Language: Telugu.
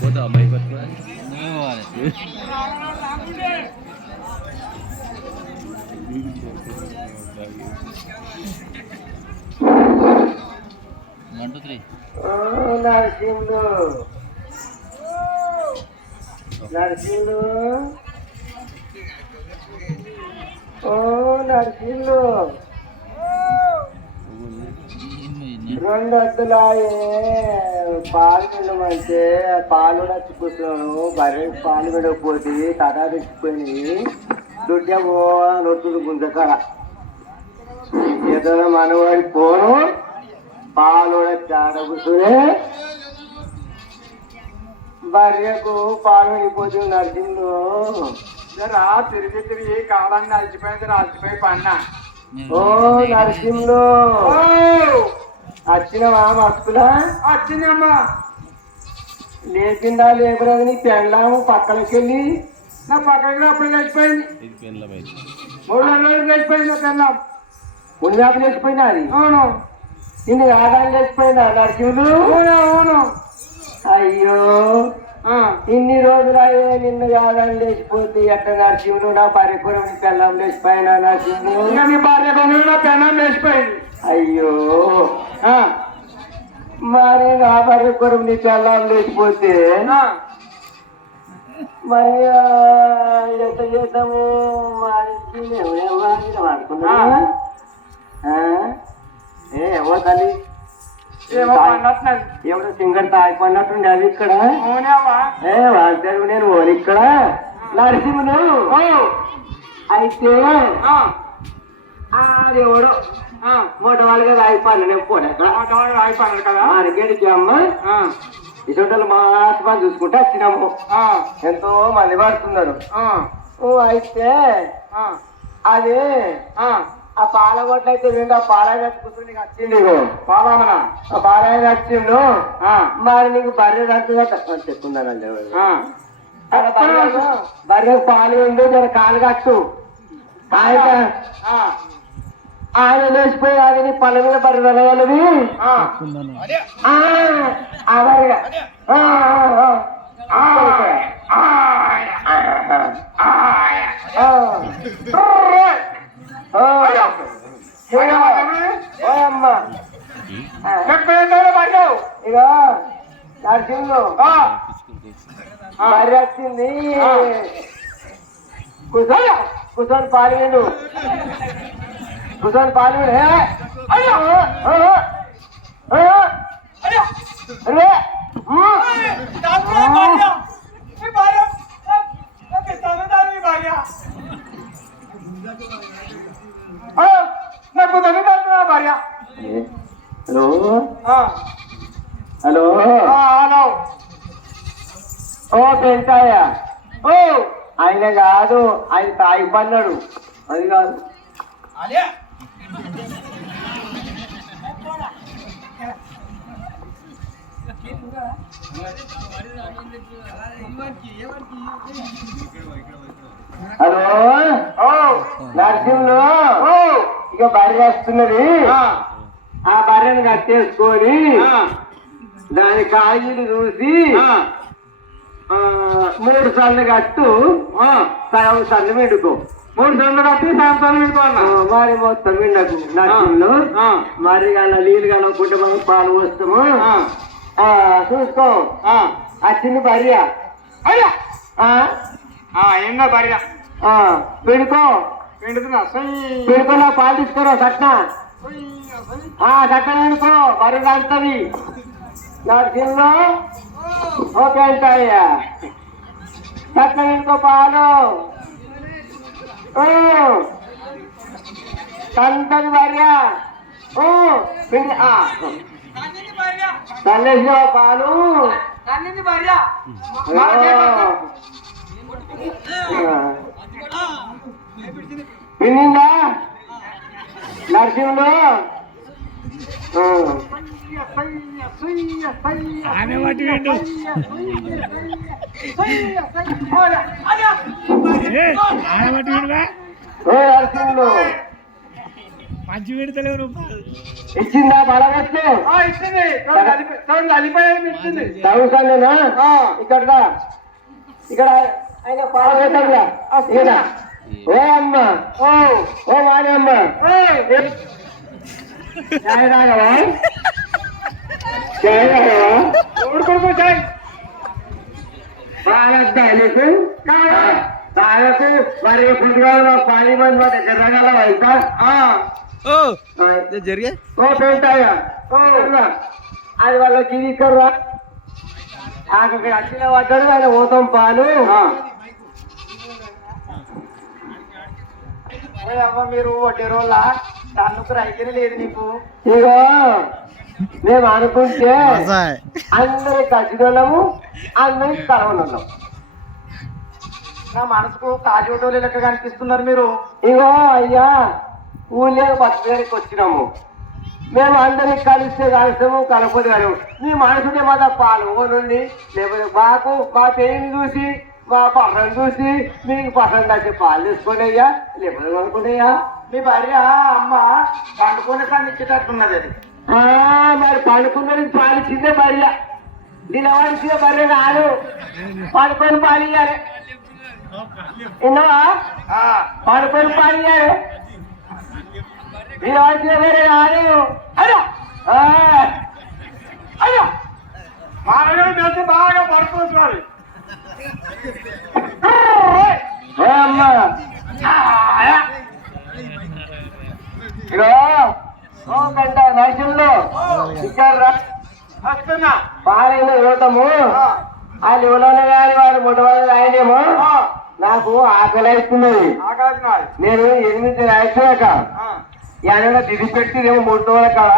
పోతా అమ్మాయి పట్టుకో నరసింహుడు నరసింహుడు ఓ నరసింహుడు 2 అద్దులాయే పాలు పిండమంటే పాలు నచ్చుకుంటున్నాను బర్రె పాలు పిండకపోతే తటా తెచ్చిపోయి దుడ్డేమో నొట్టుడు గుంజకాడ ఏదో మనవాడి పోను పాలు చాడ కూర్చునే బర్రెకు పాలు వెళ్ళిపోతుంది నరసింహుడు తిరిగి తిరిగి కాలాన్ని అలసిపోయింది అలసిపోయి పన్నా ఓ నరసింహుడు వచ్చినవా మస్తులా వచ్చిందమ్మా లేచిందా లేకురాదు నీ పెళ్ళాము పక్కలకి వెళ్ళి నా పక్కకి అప్పుడు లేచిపోయింది 3 రోజులు లేచిపోయింది పెళ్ళాం మునిగాపు లేచిపోయినా అది అవును నిన్ను ఆదాయం లేచిపోయినా నరసింహుడు అవును అయ్యో ఇన్ని రోజులు అయ్యే నిన్ను ఆదాయం లేచిపోతే ఎట్ట నరసింహుడు నా భార్య కూడా పెళ్ళాం లేచిపోయినా నరసింహుడు నీ భార్య కూడా నా పెళ్ళాం లేచిపోయింది అయ్యో మరి నా భార్య కొరకు నీ పెళ్ళాం లేచిపోతే మరి ఎంత చేద్దాము అనుకున్నా ఏమో తల్లి ఎవడో సింగర్ తాగిపోయినట్టుండే అది ఇక్కడ వాంటాడు నేను ఓని ఇక్కడ నరసింహుడు అయితే ఆడెవడో మూట వాళ్ళగా రాయిపోయాను నేను అయిపోయినాడు కదా మార్కెట్కి అమ్మ ఇటువంటి మాత్రం చూసుకుంటే వచ్చినాము ఎంతో మంది పడుతున్నారు అయితే అది ఆ పాల కొట్లు అయితే ఆ పాలాయ కూర్చుని వచ్చింది పాలమన ఆ పాలాయ వచ్చిండు మరి నీకు బర్రె కట్టుగా చెప్తున్నానండి బర్రెకు పాలు ఉండు జర కాలు కట్టు ఆయన లేచిపోయి అది నీ పళ్ళ మీద బర్రె వెళ్ళగలది ఇక నరసింహుడు బర్రె వచ్చింది కూర్చొని పాలు కూర్చొని పాలు నాకు భార్య హలో హలో హలో ఓ పెంటాయ ఓ ఆయన కాదు ఆయన తాగి పన్నాడు అది కాదు హలో నరసింహులు ఇక బర్రె వస్తున్నది ఆ బర్రెను కట్టేసుకొని దాని కాయలు చూసి 3 సార్లు కట్టు సగం సన్ను విడుకో 3 సార్లు కట్టి సగం సన్ను విడుకోవాలా మరి మొత్తం విండకు నరసింహులు మరి అలా నీళ్ళు కలవకుంటే మనం పాలు పోస్తాము చూసుకో వచ్చింది భార్య అయ్యా ఏందో భార్య పిడుకో పిండుతున్నా పిడుకో నా పాలు తీసుకోరా సట్న సట్న విడుకో బర్రె తాగుతుంది నరసింహులు ఓకే అంటాయ్యా సట్న విడుకో పాలు తంతది భార్య తల్లేసిన పాలు పిండిందా నరసింహుడు ఆమె వాటి వెండు నరసింహుడు మంచి పెడతలేవు నువ్వు. ఇచ్చిందా బలగట్టు ఇచ్చింది కలిపాయి ఇచ్చింది. చదువుతానేనా ఇక్కడ ఇక్కడ ఆయన పాల పెట్టంగా ఇక్కడ ఓ అమ్మ ఓ వాడి అమ్మ చాయ్ తాగవా చాయ్ తాగవా ఊరుకోకు చాయ్ బాగా నీకు తాగకు మరి పుట్టుగా 10 మంది మా దగ్గర రాగలవా ఇంకా జరిగే ఓ పెంటాయా అది వాళ్ళకి ఇది ఇక్కడరా నాకు ఇక్కడ అచ్చిన పడ్డాడు ఆయన పోతాం పాలు అవ్వ మీరు ఒకటి రోజుల తన్నుకు రైతులు లేదు నీకు. ఇగో మేము అనుకుంటే అందరి కసిదోళ్ళము అందరికి కలవనున్నాం. నా మనసుకు కాజోటోలు లెక్క కనిపిస్తున్నారు మీరు. ఇగో అయ్యా ఊళ్ళో బస్ దగ్గరికి వచ్చినాము మేము అందరికి కలిస్తే కలిసాము కలపదు కానీ మీ మనసునే మా పాలు నుండి లేకపోతే మాకు మా పేరుని చూసి మా పక్కన చూసి మీకు పసంద అయితే పాలు తీసుకునేయ్యా లేకపోతే కొనుక్కునేయ్యా. మీ భార్య అమ్మ పండుకొని పని ఇచ్చేటట్టున్నది. అది మరి పండుకున్నది పాలు ఇచ్చిందే భార్య నిలవలసిన భార్య కాదు పడుకొని పాలు ఇయ్యాలి విన్నావా పడుకొని పాలు ఇయ్యాలి నిలవలసిన భార్య కాదు అయ్యో అయ్యో మా రోజు తెలిసి బాగా పడుకుంటున్నారు. అమ్మా ఇగో ఓ గంట నైషంలో ఇక్కడ వస్తున్నా పాలైన యువతము ఆ లివలోనే కానీ వాడు మొట్టమొదటి ఆయనేమో నాకు ఆకలి అవుతున్నది. ఆకలి నేను 8 అయిపోయాక ఏమైనా దిగి పెట్టి ఏమో 3 రోజుల కాడ